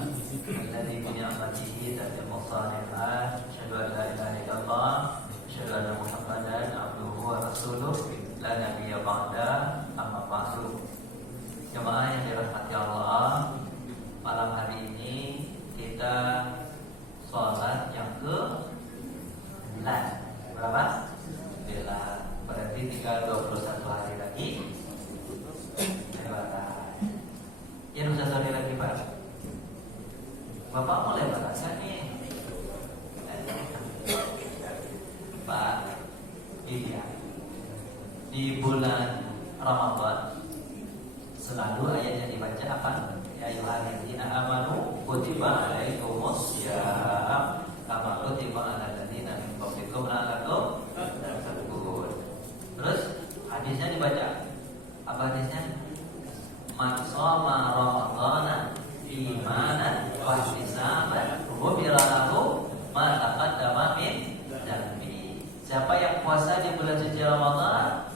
الذي بنعمته تتم الصالحات أشهد أن لا إله إلا الله أشهد أن محمدا عبده ورسوله لا نبي بعده أما بعد. Jemaah yang dirahmati Allah, malam hari ini kita sholat yang ke-9. Berapa? 9. Berarti tinggal 21 hari lagi. Ya, 21 hari lagi Pak. Bapak mulai merasa nih Pak, iya, di bulan Ramadan selalu ayat yang dibaca apa? Ya ayyuhalladzina amanu kutiba alaikumussyam kama kutiba alal ladzina min qablikum la'allakum tattaqun. Terus hadisnya dibaca. Apa hadisnya? Man shoma ramadhana imanan wa ihtisaban ghufira lahu ma taqaddama min dhanbi. Siapa yang puasa di bulan suci Ramadan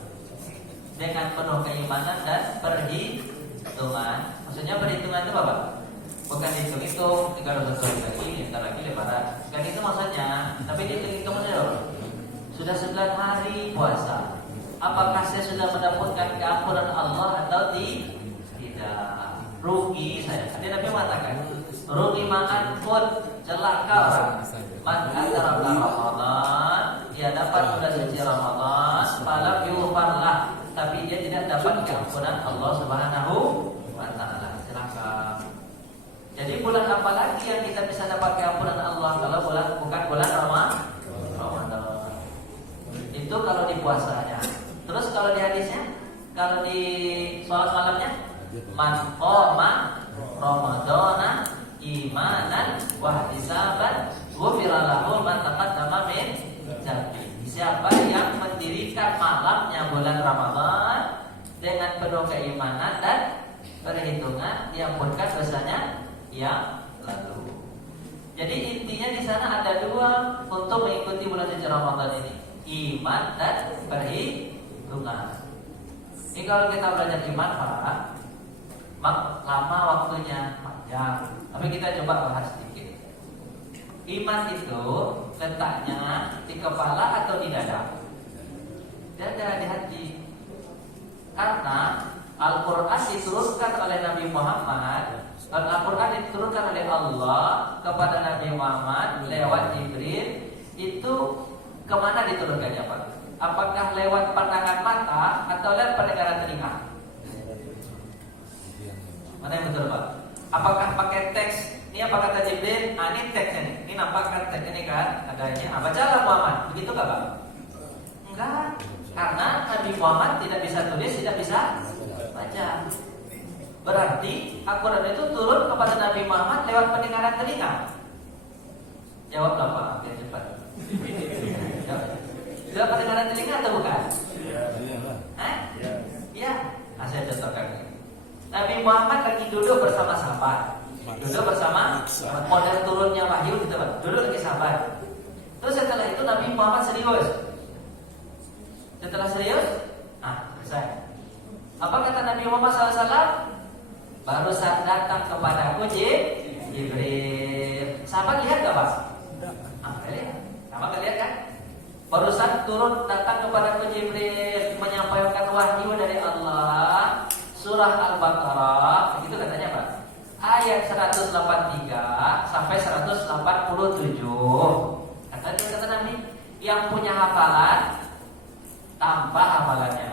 dengan penuh keimanan dan perhitungan. Maksudnya perhitungan itu apa? Bukan hitung-hitung 300 hari lagi, entar lagi lebaran. Bukan itu maksudnya, tapi hitung-hitungnya loh. Sudah 9 hari puasa. Apakah saya sudah mendapatkan keampunan Allah atau tidak? Rugi saya. Tadi Nabi mengatakan, rugi makan pun celaka orang. Maka Ramadan dia dapat bulan suci Ramadan, falam yufarlah, tapi dia tidak dapat keampunan Allah Subhanahu wa taala. Celaka. Jadi bulan apa lagi yang kita bisa dapat keampunan Allah kalau bukan bulan Ramadan? Itu kalau di puasanya. Terus kalau di hadisnya, kalau di sholat malamnya, man qoma ramadhana imanan wa ihtisaban ghufira lahu ma taqaddama min dhanbi. Siapa yang mendirikan malamnya bulan Ramadan dengan penuh keimanan dan perhitungan, diampunkan dosanya yang lalu. Jadi intinya di sana ada dua untuk mengikuti bulan suci Ramadan ini, iman dan perhitungan. Ini kalau kita belajar iman Pak, lama waktunya panjang, tapi kita coba bahas sedikit. Iman itu letaknya di kepala atau di dada? Dada, di hati. Karena Al-Quran diturunkan oleh Nabi Muhammad, Al-Quran diturunkan oleh Allah kepada Nabi Muhammad lewat Jibril. Itu kemana diturunkannya Pak? Apakah lewat pandangan mata atau lewat pendengaran telinga? Mana yang betul Pak? Apakah pakai teks? Ini apa kata Jibril? Ini teksnya nih. Ini nampak kan teks ini kan? Adanya. Bacalah Muhammad. Begitu gak Pak? Enggak. Karena Nabi Muhammad tidak bisa tulis, tidak bisa baca. Berarti Al-Quran itu turun kepada Nabi Muhammad lewat pendengaran telinga. Jawablah Pak. Oke, cepat. Lewat pendengaran telinga atau bukan? Iya. Nah, saya contohkan. Nabi Muhammad lagi duduk bersama sahabat. Duduk bersama model turunnya wahyu gitu Pak. Duduk lagi sahabat. Terus setelah itu Nabi Muhammad serius. Setelah serius, selesai. Apa kata Nabi Muhammad SAW? Barusan datang kepadaku Jibril. Sahabat lihat gak Pak? Lihat. Sama lihat kan? Barusan turun datang kepadaku Jibril, menyampaikan wahyu dari Allah. Surah Al-Baqarah, begitu katanya Pak. Ayat 183 sampai 187. Kata Nabi, yang punya hafalan tambah hafalannya.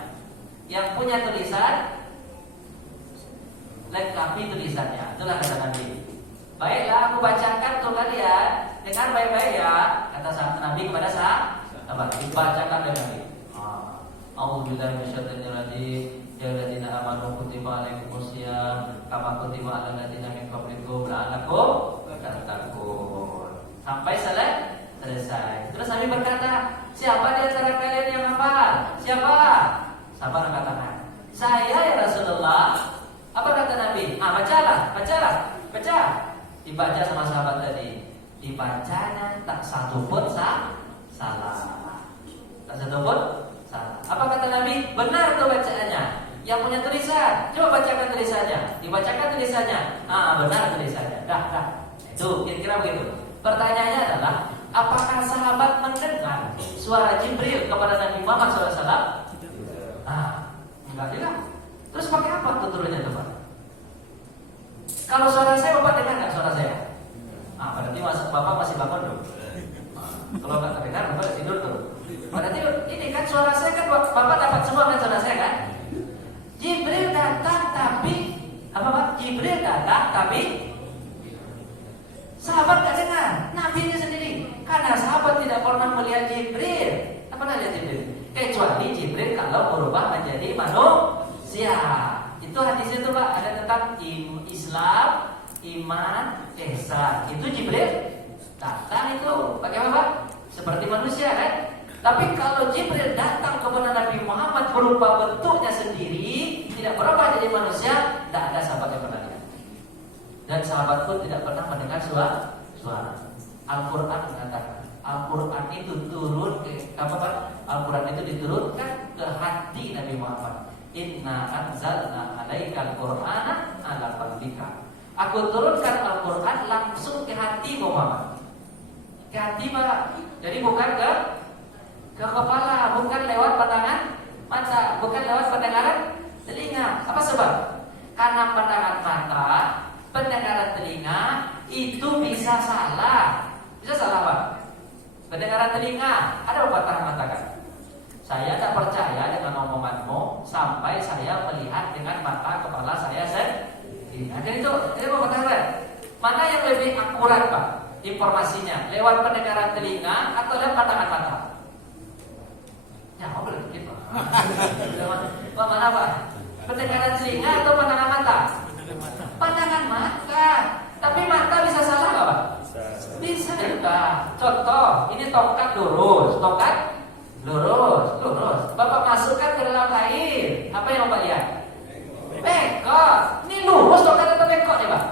Yang punya tulisan lengkapi tulisannya. Itulah kata Nabi. Baiklah, aku bacakan untuk kalian. Dengar baik-baik ya. Kata Nabi kepada sahabat. Dibacakan oleh Nabi. A'udzubillahi minasyaitonir rajim. Ya alladzina amanu kutiba alaikumussyam kama kutiba alal ladzina min qablikum la'allakum tattaqun. Sampai selesai. Terus Nabi berkata, siapa di antara kalian yang hafal? Siapa? Sahabat angkat tangan. Saya ya Rasulullah. Apa kata Nabi? Baca. Dibaca sama sahabat tadi. Dibacanya tak satu pun salah. Tak satu pun salah. Apa kata Nabi? Benar tuh bacaannya. Yang punya tulisan, coba bacakan tulisannya. Dibacakan tulisannya. Benar tulisannya. Dah. Itu kira-kira begitu. Pertanyaannya adalah, apakah sahabat mendengar suara Jibril kepada Nabi Muhammad SAW? Enggak juga. Terus pakai apa tuturnya itu, Pak? Kalau suara saya, Bapak dengar nggak suara saya? Berarti Bapak masih bangun dulu. Kalau nggak terdengar, Bapak tidur dulu. Berarti ini kan suara saya kan Bapak dapat semua kan suara saya kan? Jibril datang tapi apa Pak? Jibril datang tapi sahabat nggak dengar, Nabi-nya sendiri. Karena sahabat tidak pernah melihat Jibril. Apa pernah lihat Jibril? Kecuali Jibril kalau berubah menjadi manusia. Itu hadis itu Pak, ada tentang Islam, iman, ihsan. Itu Jibril datang itu bagaimana Pak? Seperti manusia kan? Tapi kalau Jibril datang kepada Nabi Muhammad berupa bentuknya sendiri, tidak berubah jadi manusia, tidak ada sahabat yang pernah lihat. Dan sahabat pun tidak pernah mendengar suara. Al-Quran mengatakan, Al-Quran itu turun ke apa Pak? Al-Quran itu diturunkan ke hati Nabi Muhammad. Inna anzalna alaikal Qur'ana ala qalbika. Aku turunkan Al-Quran langsung ke hati Muhammad. Ke hati Pak. Jadi bukan ke kepala, bukan lewat pandangan mata, bukan lewat pendengaran telinga. Apa sebab? Karena pandangan mata, pendengaran telinga itu bisa salah. Bisa salah Pak? Pendengaran telinga, ada pepatah mengatakan, saya tak percaya dengan omonganmu sampai saya melihat dengan mata kepala saya sendiri. Jadi itu pepatah Pak. Mana yang lebih akurat Pak informasinya? Lewat pendengaran telinga atau lewat pandangan mata? Ya, mau boleh dikit Pak. Pak mana Pak? Pendengaran telinga atau pandangan mata? Pandangan mata. Tapi mata bisa salah nggak Pak? Bisa juga. Contoh, ini tongkat lurus, lurus. Bapak masukkan ke dalam air, apa yang Bapak lihat? Bengkok. Ini lurus tongkat atau bengkok nih Pak?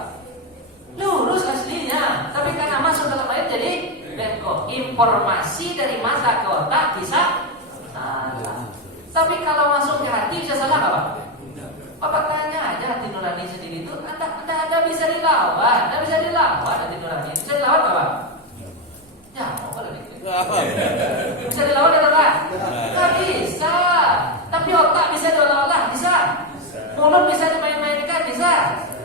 Lurus aslinya, tapi karena masuk dalam air jadi bengkok. Informasi dari mata ke otak bisa salah. Tapi kalau masuk ke hati bisa salah nggak Pak? Bapak tanya aja hati nurani sendiri itu, Anda bisa dilawan, hati nurani. Bisa dilawan nggak Pak? Ya, mau kalau dikit. Bisa dilawan atau Pak? Nggak bisa. Tapi otak bisa diolah-olah, bisa. Mulut bisa dimain-mainkan, bisa.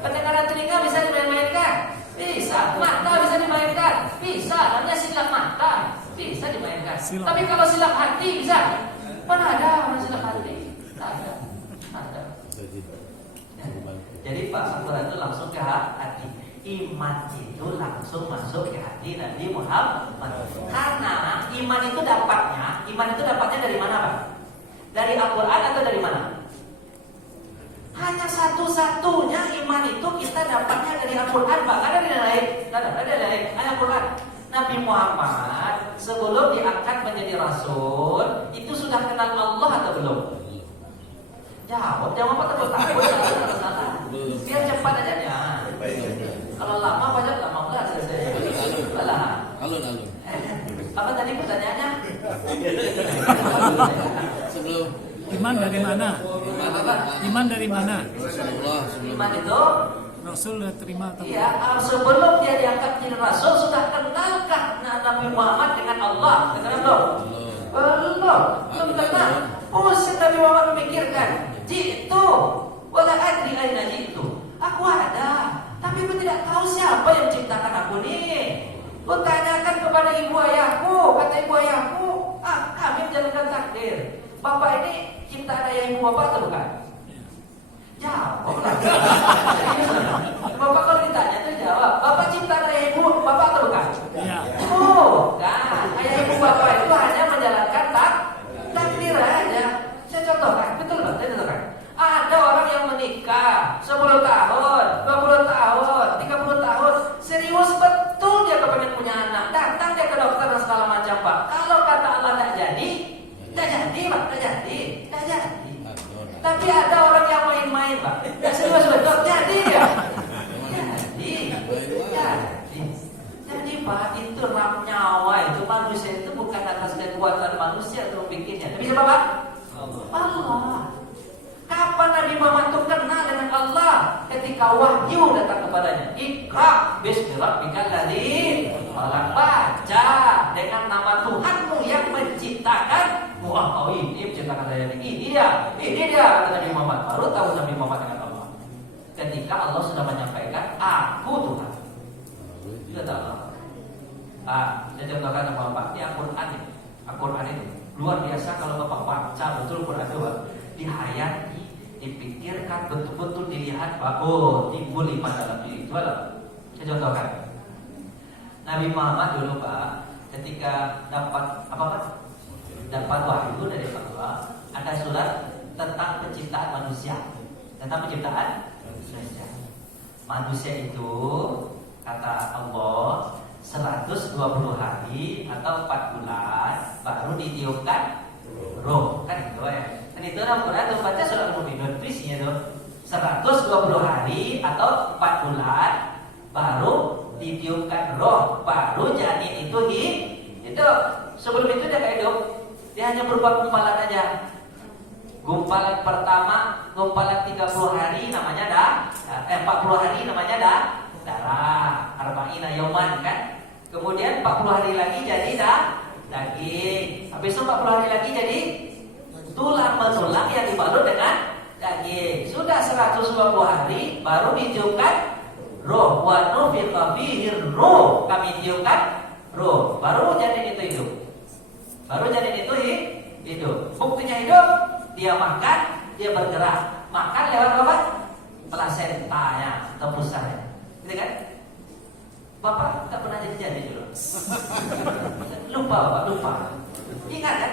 Pendengaran telinga bisa dimain-mainkan, bisa. Mata bisa dimainkan, bisa. Namanya silap mata, bisa dimainkan. Tapi kalau silap hati bisa? Mana ada orang silap hati? Ada. Jadi Pak, Al-Quran itu langsung ke hati. Iman itu langsung masuk ke hati Nabi Muhammad. Karena iman itu dapatnya dari mana Pak? Dari Al-Quran atau dari mana? Hanya satu-satunya iman itu kita dapatnya dari Al-Quran Pak. Ada dari lain? Ada dari lain. Al-Quran. Nabi Muhammad sebelum diangkat menjadi Rasul itu sudah kenal Allah atau belum? Jawab atau takut? Biar cepat aja ya. Kalau lama banyak lama enggak selesai. Alun. Apa tadi pertanyaannya? Sebelum Iman dari mana? Iman dari mana? Iman itu Rasul sudah terima atau iya, sebelum dia diangkat menjadi Rasul sudah kenalkah Nabi Muhammad dengan Allah? Kenal belum kenal. Pusing Nabi Muhammad memikirkan, jitu wala adri aina jitu. Aku ada, tapi aku tidak tahu siapa yang menciptakan aku nih. Aku tanyakan kepada ibu ayahku, kata ibu ayahku, kami menjalankan takdir. Bapak ini ciptaan ayah ibu bapak atau bukan? Jawab. Bapak kalau ditanya itu jawab. Bapak ciptaan ayah ibu bapak atau bukan? Iya. Bukan. Ayah ibu bapak itu hanya menjalankan takdir aja. Saya contohkan, betul Pak? Saya contohkan. Ada orang yang menikah 10 tahun, 20 tahun, 30 tahun, serius betul dia kepengen punya anak. Datang dia ke dokter dan segala macam Pak. Kalau kata Allah tidak jadi Pak, tidak jadi. Tapi ada orang yang main-main Pak. Ya serius betul, jadi ya. Jadi Pak, itu ram nyawa itu manusia itu bukan atas kekuatan manusia untuk bikinnya. Tapi siapa Pak? Allah. Kapan ketika wahyu datang kepadanya, Iqra bismi rabbikal ladzi khalaq, baca dengan nama Tuhanmu yang menciptakan. Wah, ini menciptakan saya ini dia kata Nabi Muhammad. Baru tahu Nabi Muhammad dengan Allah ketika Allah sudah menyampaikan aku Tuhan. Sudah tahu. Saya contohkan sama Bapak di Al-Quran itu luar biasa. Kalau Bapak baca betul Quran itu, dihayati, dipikirkan, betul-betul dilihat, oh timbul iman dalam diri itu. Saya contohkan Nabi Muhammad dulu Pak, ketika dapat wahyu dari Allah, ada surat tentang penciptaan manusia. Manusia itu kata Allah 120 hari atau 4 bulan baru ditiupkan roh, kan itu ya. Dan itu dalam Quran tuh baca surat Al-Mu'minun isinya tuh 120 hari atau 4 bulan baru ditiupkan roh, baru janin itu hidup. Sebelum itu dia gak hidup, dia hanya berupa gumpalan aja. Gumpalan pertama, gumpalan 30 hari namanya 40 hari namanya darah, arba'ina yauman kan. Kemudian 40 hari lagi jadi daging. Habis itu 40 hari lagi jadi tulang belulang yang dibalut dengan daging. Sudah 120 hari baru ditiupkan roh. Wa nufiqa fihi ruh, kami tiupkan roh. Baru janin itu hidup. Buktinya hidup, dia makan, dia bergerak. Makan lewat apa? Plasentanya atau pusarnya. Gitu kan? Bapak tak pernah jadi dulu. Lupa. Ingat kan?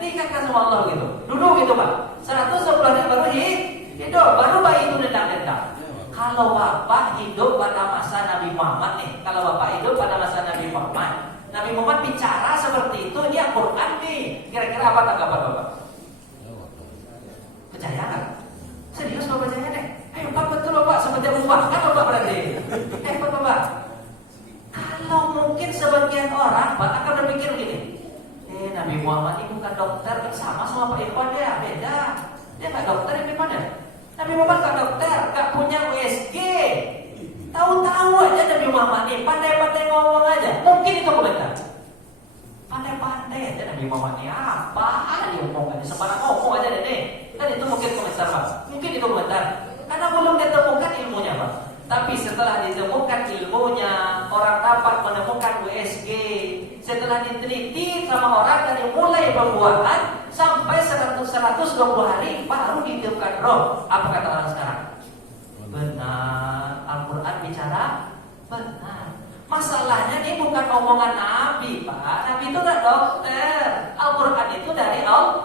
Diingatkan sama Allah gitu. Dulu gitu Pak. 110 hari baru hidup, baru bayi itu nendang. Kalau Bapak hidup pada masa Nabi Muhammad nih, Nabi Muhammad bicara seperti itu, dia Quran nih. Kira-kira apa tanggapan Bapak? Percaya kan? Serius Bapak percaya deh? Hebat betul Bapak, seperti Abu Bakar Bapak berarti. Hebat Bapak. Kalau mungkin sebagian orang Bapak akan berpikir begini, Nabi Muhammad ini bukan dokter, gak sama Pak Irfan dia, beda. Dia gak dokter, Nabi Muhammad ya? Nabi Muhammad gak dokter, gak punya USG. Tahu-tahu aja Nabi Muhammad ini pandai-pandai ngomong aja. Mungkin itu komentar. Pandai-pandai aja Nabi Muhammad ini apa dia ngomong aja, sembarang ngomong aja deh. Dan itu mungkin komentar Pak. Mungkin itu komentar. Karena belum ditemukan ilmunya Pak. Tapi setelah ditemukan ilmunya, orang dapat menemukan USG. Setelah diteliti sama orang dari mulai pembuatan sampai 120 hari baru ditiupkan roh. Apa kata orang sekarang? Benar, Al-Quran bicara benar. Masalahnya ini bukan omongan Nabi Pak. Nabi itu gak dokter. Al-Quran itu dari Allah.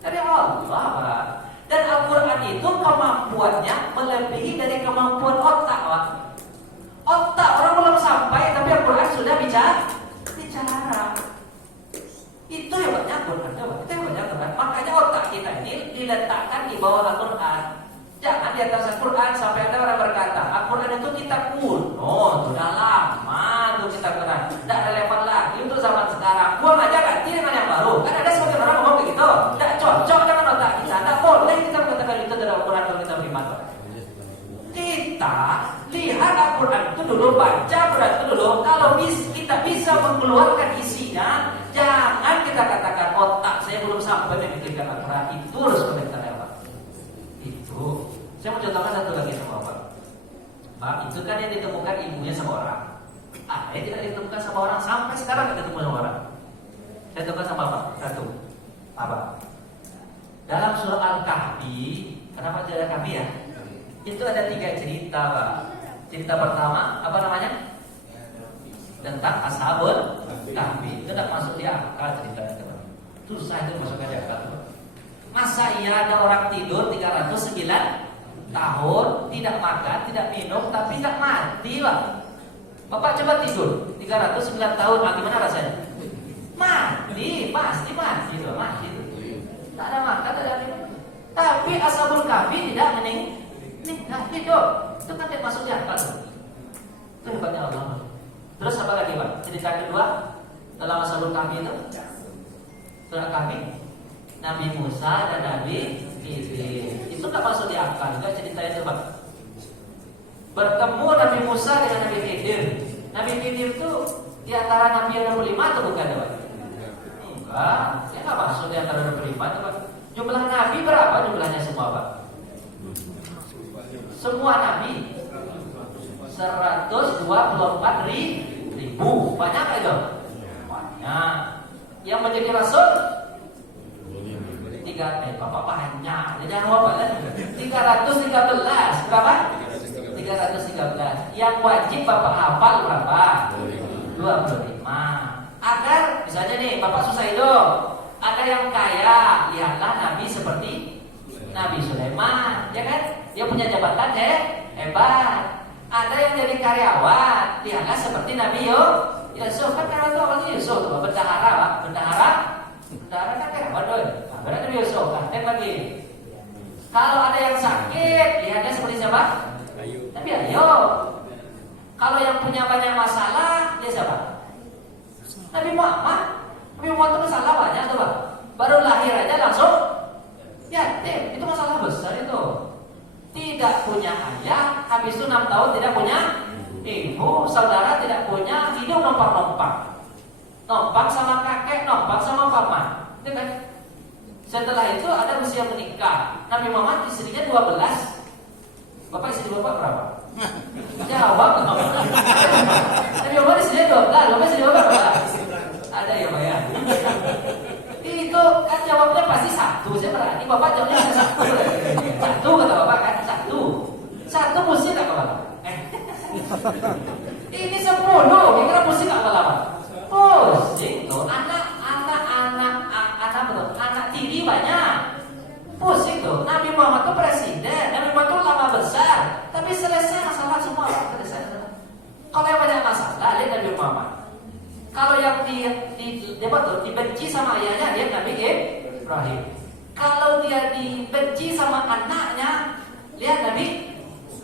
Dari Allah Pak. Dan Al-Quran itu kemampuannya melebihi dari kemampuan otak Pak. Otak orang belum sampai, tapi Al-Quran sudah bicara. Itu hebatnya Al-Quran. Makanya otak kita ini diletakkan di bawah Al-Quran. Jangan di atas Al-Quran. Sampai ada orang berkata Al-Quran itu kitab kuno, sudah lama itu kitab Quran, tidak relevan lagi untuk zaman sekarang. Buang aja, ganti dengan yang baru. Kan ada sebagian orang ngomong begitu, tidak cocok dengan otak kita. Tidak boleh kita mengatakan itu dari Al-Quran kalau kita beriman. Kita lihat Al-Quran itu dulu, baca Quran itu dulu. Kalau kita bisa mengeluarkan isinya, jangan kita katakan otak saya belum sampai memikirkan Al-Quran. Itu harus komentarnya Pak. Itu saya mau contohkan satu lagi sama Pak, itu kan yang ditemukan ibunya sama orang. Yang tidak ditemukan sama orang sampai sekarang tidak ditemukan sama orang. Saya contohkan sama Pak. Satu apa? Dalam surah Al-Kahfi, kenapa tidak Kahfi ya? Itu ada 3 cerita Pak. Cerita pertama apa namanya? Tentang Ashabul Kahfi. Itu tidak masuk di akal ceritanya Pak. Susah itu masuknya di akal. Masa iya ada orang tidur 309 tahun, tidak makan, tidak minum, tapi tidak mati Pak. Bapak coba tidur 309 tahun, gimana rasanya? Mati, pasti mati itu, mati itu. Tak ada makan, tak ada minum. Tapi Ashabul Kahfi tidak meninggal hidup. Itu kan tidak masuk di akal. Itu hebatnya Allah. Terus apa lagi Pak? Cerita kedua dalam Ashabul Kahfi itu, surah Kahfi. Nabi Musa dan Nabi Khidir. Itu nggak masuk di akal. Nggak cerita itu Pak. Bertemu Nabi Musa dengan Nabi Khidir. Nabi Khidir itu di antara Nabi yang 25 atau bukan Pak? Enggak, dia nggak masuk di antara 25 itu Pak. Jumlah Nabi berapa jumlahnya semua Pak? Semua Nabi 124 ribu. Banyak nggak itu? Banyak. Yang menjadi Rasul Bapak banyak. Jangan lupa kan? 313. Berapa? 313. Yang wajib Bapak hafal berapa? 25. Agar misalnya nih Bapak susah hidup, ada yang kaya, lihatlah Nabi seperti Nabi Sulaiman, ya kan? Dia punya jabatan hebat. Ada yang jadi karyawan, lihatlah seperti Nabi Yusuf. Kan karena itu awalnya Yusuf, bendahara Pak. Bendahara kan karyawan doi. Berarti Nabi Yusuf, kan lagi. Kalau ada yang sakit, lihatnya seperti siapa? Nabi Ayub. Kalau yang punya banyak masalah, dia siapa? Nabi Muhammad. Nabi Muhammad itu masalah banyak tuh Pak. Baru lahir aja langsung yatim. Itu masalah besar itu. Tidak punya ayah, habis itu 6 tahun tidak punya ibu, saudara tidak punya, hidup numpang-numpang. Numpang sama kakek, numpang sama paman. Itu kan? Setelah itu ada usia menikah. Nabi Muhammad istrinya 12. Bapak istri Bapak berapa? Jawab. Nabi Muhammad istrinya 12. Bapak istri Bapak berapa? Ada ya Pak ya? Itu kan jawabnya pasti 1. Saya berani Bapak jawabnya hanya 1. 1 kata Bapak kan? 1 musik gak Bapak? Ini 10. Kira musik gak Bapak? Pusing tuh. Anak tiri banyak. Pusing tuh. Nabi Muhammad itu presiden. Nabi Muhammad itu lama besar. Tapi selesai masalah semua. Selesai. Kalau yang banyak masalah, lihat Nabi Muhammad. Kalau yang dibenci sama ayahnya, dia Nabi Ibrahim. Kalau dia dibenci sama anaknya, lihat Nabi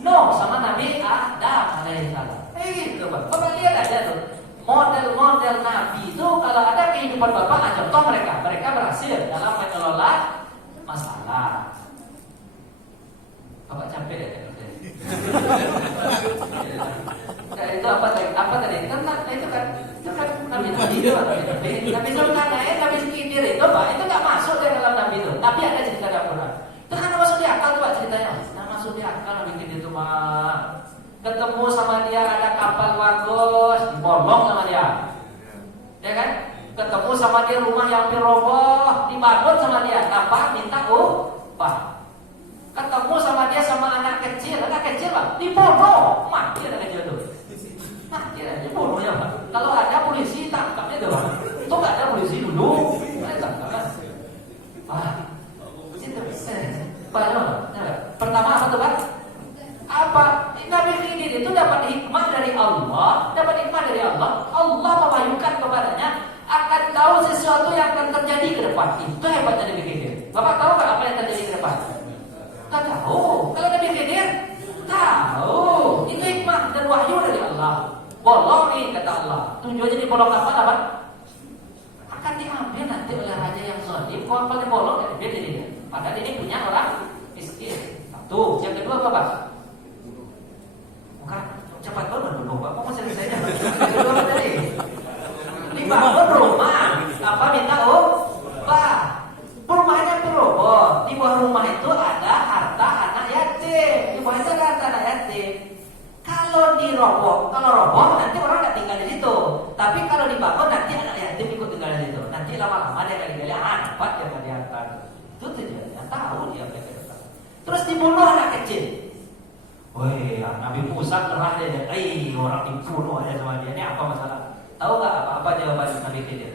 Nuh sama Nabi Adam alaihissalam. Gitu Pak. Bapak lihat aja tuh. Model-model Nabi itu kalau ada kehidupan Bapak, contoh mereka berhasil dalam mengelola masalah. Bapak capek ya? Itu apa tadi? Itu kan Nabi itu Nabi Khidir itu Pak, itu nggak masuk dalam Nabi itu. Tapi ada cerita dalam Quran. Itu kan masuk di akal tuh Pak ceritanya. Nah masuk di akal Nabi Khidir itu Pak. Ketemu sama dia ada kapal bagus, dibolong sama dia, ya kan? Ketemu sama dia rumah yang hampir roboh, dibangun sama dia, tanpa minta upah. Ketemu sama dia sama anak kecil Pak, dibunuh, mati anak kecil itu. Mati aja dibunuh ya Pak. Kalau ada polisi tangkapnya itu Pak. Itu nggak ada polisi dulu, tangkap kan? Pertama apa tuh Pak? Apa? Nabi Khidir itu dapat hikmah dari Allah. Allah mewahyukan kepadanya akan tahu sesuatu yang akan terjadi ke depan. Itu hebatnya Nabi Khidir. Bapak tahu nggak apa yang terjadi ke depan? Tak tahu. Kalau Nabi Khidir tahu. Itu hikmah dan wahyu dari Allah. Bolongin kata Allah. Tujuannya dibolong apa? Akan diambil nanti oleh raja yang zalim. Kalau dibolong dia jadi. Padahal ini punya orang miskin. Satu. Yang kedua apa Pak? Bukan, cepat banget dulu Bapak mau selesainya. Dibangun rumah, apa minta Pak? Rumahnya beroboh. Di bawah rumah itu ada harta anak yatim. Di bawah itu ada harta anak yatim. Kalau roboh nanti orang nggak tinggal di situ. Tapi kalau dibangun nanti anak yatim ikut tinggal di situ. Nanti lama-lama dia kali-kali dapat yang nggak diangkat. Itu tujuannya, tahu dia mereka. Terus dibunuh anak kecil. Woi, Nabi Musa gerah dia. Orang dibunuh aja sama dia. Ini apa masalah? Tahu nggak apa jawaban Nabi Khidir?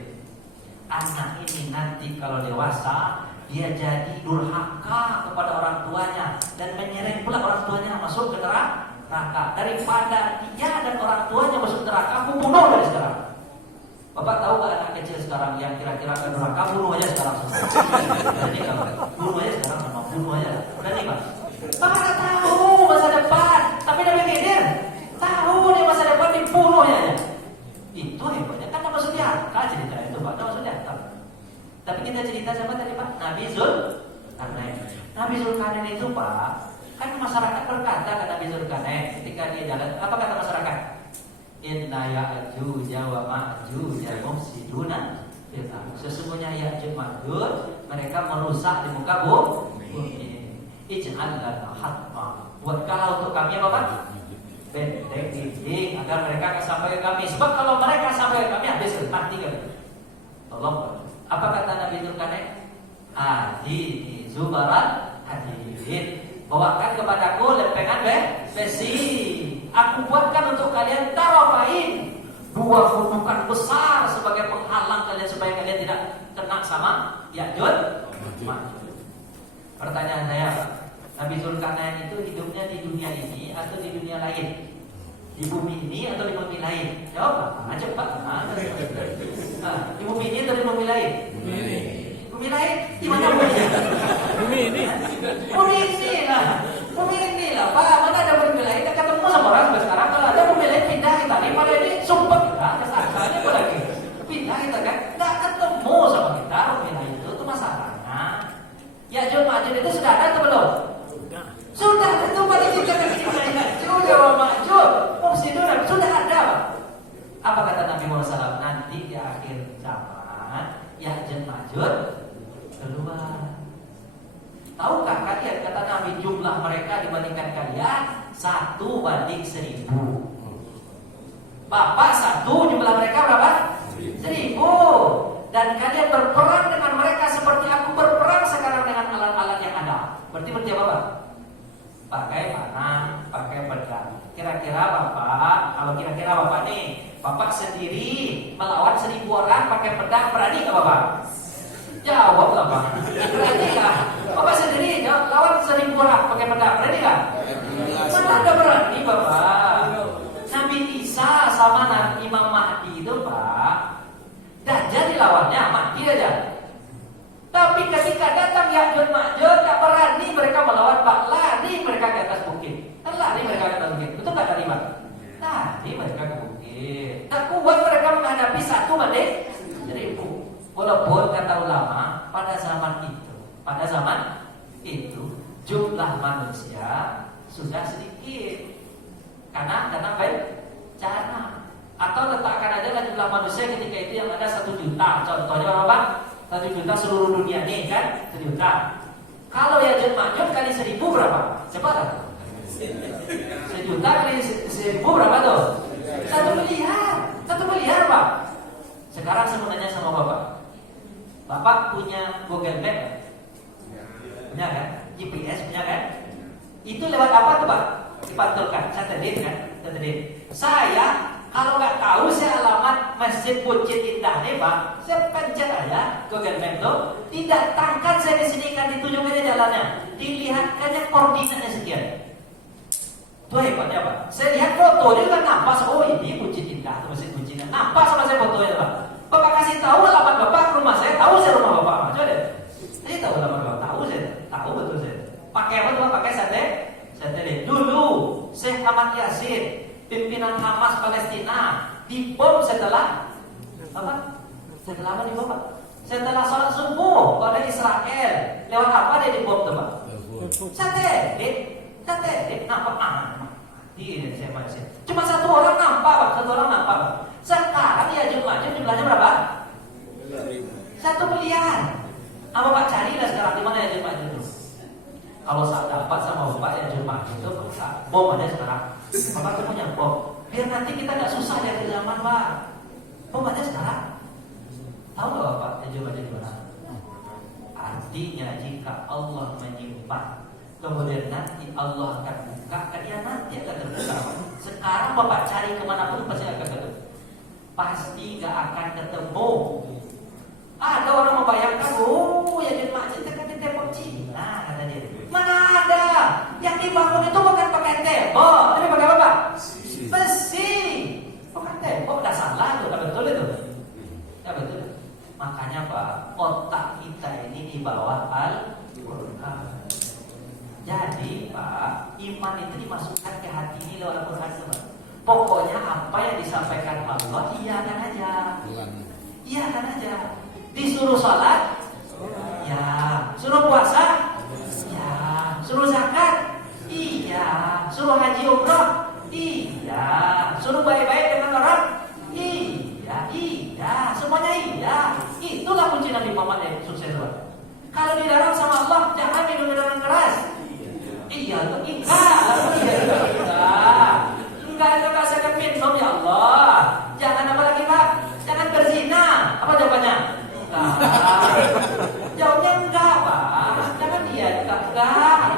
Anak ini nanti kalau dewasa dia jadi durhaka kepada orang tuanya dan menyeret pula orang tuanya masuk ke neraka. Daripada dia dan orang tuanya masuk neraka, aku bunuh dari sekarang. Bapak tahu nggak anak kecil sekarang yang kira-kira ke neraka, bunuh aja sekarang. Jadi kalau bunuh aja sekarang, sama bunuh aja. Udah nih Pak. Bapak nggak tahu masa depan, tapi Nabi Khidir tahu dia masa depan dibunuhnya. Itu hebatnya kan masuk di akal cerita itu Pak, masuk di akal. Tapi kita cerita cerita siapa tadi Pak? Nabi Zulkarnain. Nabi Zulkarnain itu Pak, kan masyarakat berkata ke Nabi Zulkarnain ketika dia jalan, apa kata masyarakat? Inna ya'juj wa ma'juj mufsiduna fil ardh. Sesungguhnya Ya'juj Ma'juj mereka merusak di muka bumi. Ij'al lana hatma. Buatkanlah untuk kami apa Pak? Benteng dinding agar mereka akan sampai ke kami. Sebab kalau mereka sampai ke kami habis mati kan. Tolong. Apa kata Nabi Zulkarnain? Hadini zubaran hadidin. Bawakan kepadaku lempengan besi. Aku buatkan untuk kalian tarafain, 2 gundukan besar sebagai penghalang kalian supaya kalian tidak kena sama Ya'juj Ma'juj. Pertanyaan saya, Nabi Zulkarnain itu hidupnya di dunia ini atau di dunia lain? Di bumi ini atau di bumi lain? Jawab Pak, cepat. Di bumi ini atau di bumi lain? Bumi lain? Di mana bumi? Bumi ini. Bumi ini lah. Bumi ini lah Pak, mana ada bumi lain? Kita ketemu sama orang sekarang. Kalau ada bumi lain pindah kita nih. Pada ini sumpah kita, kesalahannya apa lagi? Pindah kita kan, nggak ketemu sama kita. Bumi lain itu masalahnya. Ya'juj Ma'juj itu sudah ada atau belum? Sudah, itu pada kita kan Ya'juj Ma'juj mufsidun sudah ada Pak. Apa kata Nabi Muhammad SAW? Nanti di akhir zaman Ya'juj Ma'juj keluar. Tahukah kalian kata Nabi jumlah mereka dibandingkan kalian 1:1000. Bapak 1 jumlah mereka berapa? 1000. Dan kalian berperang dengan mereka seperti aku berperang sekarang dengan alat-alat yang ada. Berarti apa Pak? Pakai panah, pakai pedang. Kira-kira Bapak, kalau kira-kira Bapak nih, Bapak sendiri melawan 1000 orang pakai pedang, berani nggak Bapak? Jawab lah Pak. Berani nggak? Bapak sendiri lawan 1000 orang pakai pedang, berani nggak? Mana ada berani Bapak? Nabi Isa sama Nabi Imam Mahdi itu Pak, Dajjal dilawannya mati aja. Tapi ketika datang Ya'juj Ma'juj tak berani mereka melawan Pak. Lari mereka ke atas bukit. Lari mereka ke atas bukit. Betul tak tadi Pak? Lari mereka ke bukit. Tak kuat mereka menghadapi 1:1000. Walaupun kata ulama pada zaman itu jumlah manusia sudah sedikit. Karena bencana. Atau letakkan aja jumlah manusia ketika itu yang ada 1 juta. Contohnya berapa? 1 juta seluruh dunia nih kan 1 juta. Kalau Ya'juj Ma'juj kali 1000 berapa? Cepat kan? 1 juta kali 1000 berapa tuh? 1 miliar. 1 miliar Pak. Sekarang saya mau nanya sama Bapak. Bapak punya Google Map kan? Punya kan? GPS punya kan? Itu lewat apa tuh Pak? Dipantulkan satelit kan? Satelit. Saya kalau nggak tahu saya alamat Masjid Buncit Indah nih Pak, saya pencet aja Google Map tuh, didatangkan saya di sini kan, ditunjukkannya jalannya, dilihatkannya koordinatnya sekian. Tuh hebatnya Pak. Saya lihat fotonya kan nampak, oh ini Buncit Indah, Masjid Buncit Indah, nampak sama saya fotonya Pak. Bapak kasih tahu alamat Bapak ke rumah saya, tahu saya rumah Bapak, coba deh. Saya tahu alamat Bapak, tahu betul saya. Pakai apa tuh Pak? Pakai satelit. Dulu Syekh Ahmad Yasin, pimpinan Hamas Palestina, dibom setelah apa? Setelah apa dibom Pak? Setelah sholat subuh oleh Israel. Lewat apa dia dibom tuh Pak? Satelit. Nampak mati saya masih. Cuma 1 orang nampak Pak, 1 orang nampak Pak. Sekarang Ya'juj Ma'juj jumlahnya berapa? 1 miliar. Apa Pak carilah sekarang di mana Ya'juj Ma'juj itu? Kalau saya dapat sama Bapak Ya'juj Ma'juj itu bom aja sekarang. Bapak tuh punya bom. Biar nanti kita nggak susah dari zaman Pak. Bom aja sekarang. Tahu nggak Bapak Ya'juj Ma'juj di mana? Artinya jika Allah menyimpan, kemudian nanti Allah akan buka, dia nanti akan terbuka. Sekarang Bapak cari kemanapun pasti akan ketemu. Pasti nggak akan ketemu. Ada orang membayangkan, oh Ya'juj Ma'juj kan di tembok Cina kata dia. Mana ada? Yang dibangun itu bukan pakai tembok, tapi pakai apa Pak? Besi. Bukan tembok, udah salah tuh, betul itu. Ya betul. Makanya Pak, otak kita ini di bawah Al-Quran. Jadi Pak, iman itu dimasukkan ke hati ini lewat Al-Quran Pak. Pokoknya apa yang disampaikan Allah, iyakan aja. Iyakan aja. Disuruh sholat, Suruh puasa? Iya. Suruh zakat? Iya. Suruh haji umrah? Iya. Suruh baik-baik dengan orang? Iya. Iya. Semuanya iya. Itulah kunci Nabi Muhammad yang sukses. Kalau dilarang sama Allah, jangan minum minuman keras. Iya, enggak itu kasih minum ya Allah. Jangan apa lagi Pak? Jangan berzina. Apa jawabannya? Enggak. Jawabnya enggak Pak. Jangan dia enggak.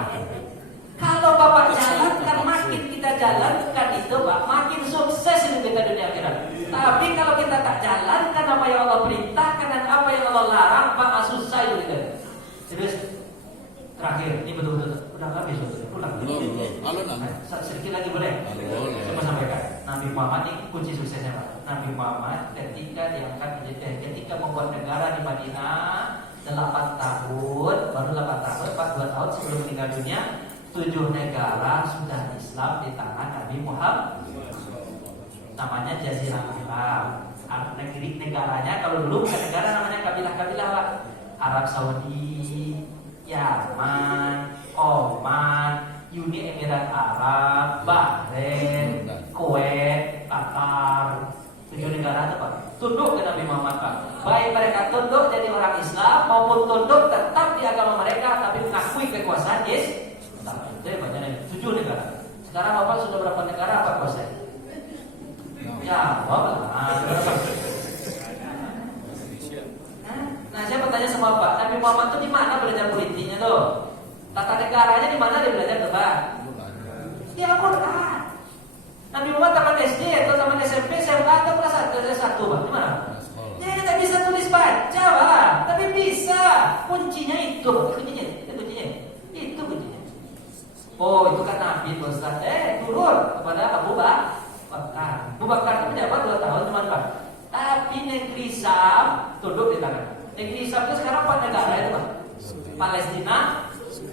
Kalau Bapak jalan kan makin kita jalankan itu Pak, makin sukses hidup kita dunia akhirat. Tapi kalau kita tak jalankan apa yang Allah perintahkan dan apa yang Allah larang, Pak, susah hidup kita. Terus terakhir, ini betul-betul udah habis pulang. Belum. Halo Nang. Sedikit lagi boleh? Boleh. Saya mau sampaikan. Nabi Muhammad ini kunci suksesnya Pak. Nabi Muhammad ketika diangkat ketika membuat negara di Madinah 8 tahun, baru 8 tahun, 2 tahun sebelum meninggal dunia, 7 negara sudah Islam di tangan Nabi Muhammad. Namanya Jazirah Arab. Negaranya kalau dulu bukan negara, namanya kabilah-kabilah Pak. Arab Saudi, Yaman, Oman, Uni Emirat Arab, Bahrain, Kuwait, Qatar. 7 negara itu Pak. Tunduk ke Nabi Muhammad Pak. Baik mereka tunduk jadi orang Islam maupun tunduk tetap di agama mereka tapi mengakui kekuasaan Islam. Itu banyak 7 negara. Sekarang Bapak sudah berapa negara Pak kuasai? Ya, Bapak. Nah, saya bertanya sama Pak, Nabi Muhammad itu di mana belajar politiknya tuh? Tata negaranya di mana dia belajar tuh Pak? Di Al-Quran. Nabi Muhammad taman SD atau taman SMP, SMA atau kelas 1 Pak? Di mana? Dia tidak bisa tulis baca Pak, tapi bisa. Kuncinya itu, kuncinya. Oh, itu kan Nabi Ustaz. Turun kepada Abu Bakar. Abu Bakar itu menjabat 2 tahun teman Pak. Tapi negeri Syam tunduk di tangan. Negeri Syam itu sekarang 4 negara itu Pak. Palestina,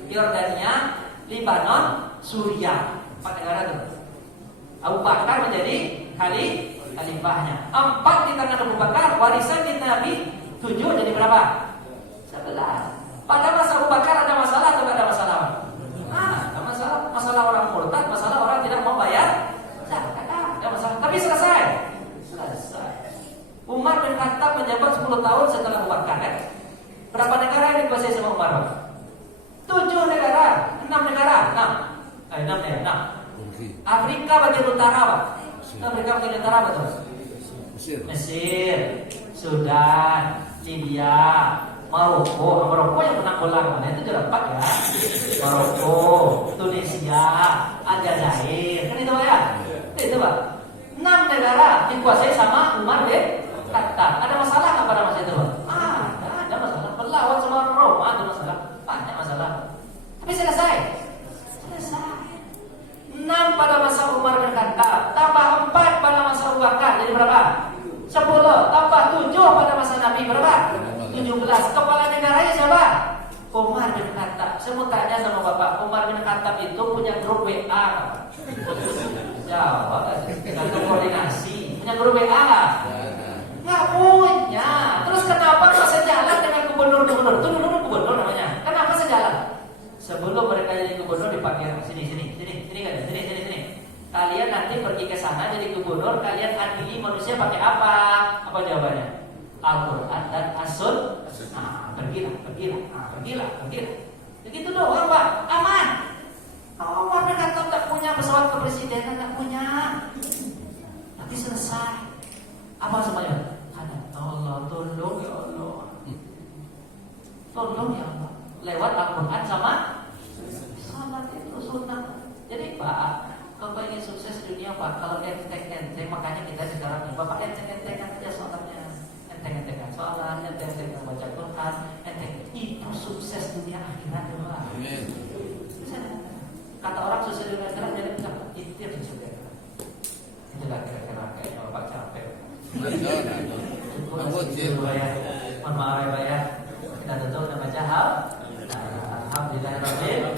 Yordania, Lebanon, Suriah. 4 negara itu. Abu Bakar menjadi khalifahnya. 4 di tangan Abu Bakar, warisan di Nabi 7 jadi berapa? 11. Pada masa Abu Bakar ada masalah atau tidak ada masalah? Ada masalah orang murtad, masalah orang tidak mau bayar zakat. Ada masalah. Tapi selesai. Umar bin Khattab menjabat 10 tahun setelah Abu Bakar. Berapa negara yang dikuasai sama Umar? 7 negara, 6 negara, 6. Afrika bagian utara Pak. Afrika bagian utara betul. Mesir, Sudan, Libya, Maroko yang menang bola mana itu sudah 4 ya. Maroko, Tunisia, Aljazair, kan itu Pak ya? Itu Pak. 6 negara dikuasai sama Umar bin Khattab. Ada masalah nggak pada masa itu Pak? Ada masalah. Melawan sama Roma ada masalah. Banyak masalah. Tapi selesai. 6 pada masa Umar bin Khattab, tambah 4 pada masa Abu Bakar, jadi berapa? 10, tambah 7 pada masa Nabi, berapa? 17. Kepala negaranya siapa? Umar bin Khattab. Saya mau tanya sama Bapak, Umar bin Khattab itu punya grup WA? Jawab, untuk koordinasi. Punya grup WA? Nggak punya. Terus kenapa kok sejalan dengan gubernur-gubernur? Itu dulu gubernur namanya. Kenapa sejalan? Sebelum mereka jadi gubernur dipanggil sini. Kalian nanti pergi ke sana jadi gubernur, kalian adili manusia pakai apa? Apa jawabannya? Al-Quran dan As-Sunnah. Pergilah. Begitu doang Pak, aman. Umar bin Khattab tak punya pesawat kepresidenan, tak punya. Tapi selesai. Apa semuanya? Allah, tolong ya Allah. Tolong ya Allah. Lewat Al-Quran sama salat itu sunnah. Jadi Pak, kalau ingin sukses dunia Pak, kalau enteng, makanya kita sekarang Bapak enteng-entengan aja sholatnya. Enteng-entengan sholat, enteng-entengan baca Quran, enteng. Itu sukses dunia akhirat ya Pak. Kata orang sukses dunia akhirat, jadi bisa itu yang sukses. Itulah kira-kira kayaknya Bapak capek. Cukup ya. Mohon maaf ya Pak ya. Kita tutup dan baca Alhamdulillah.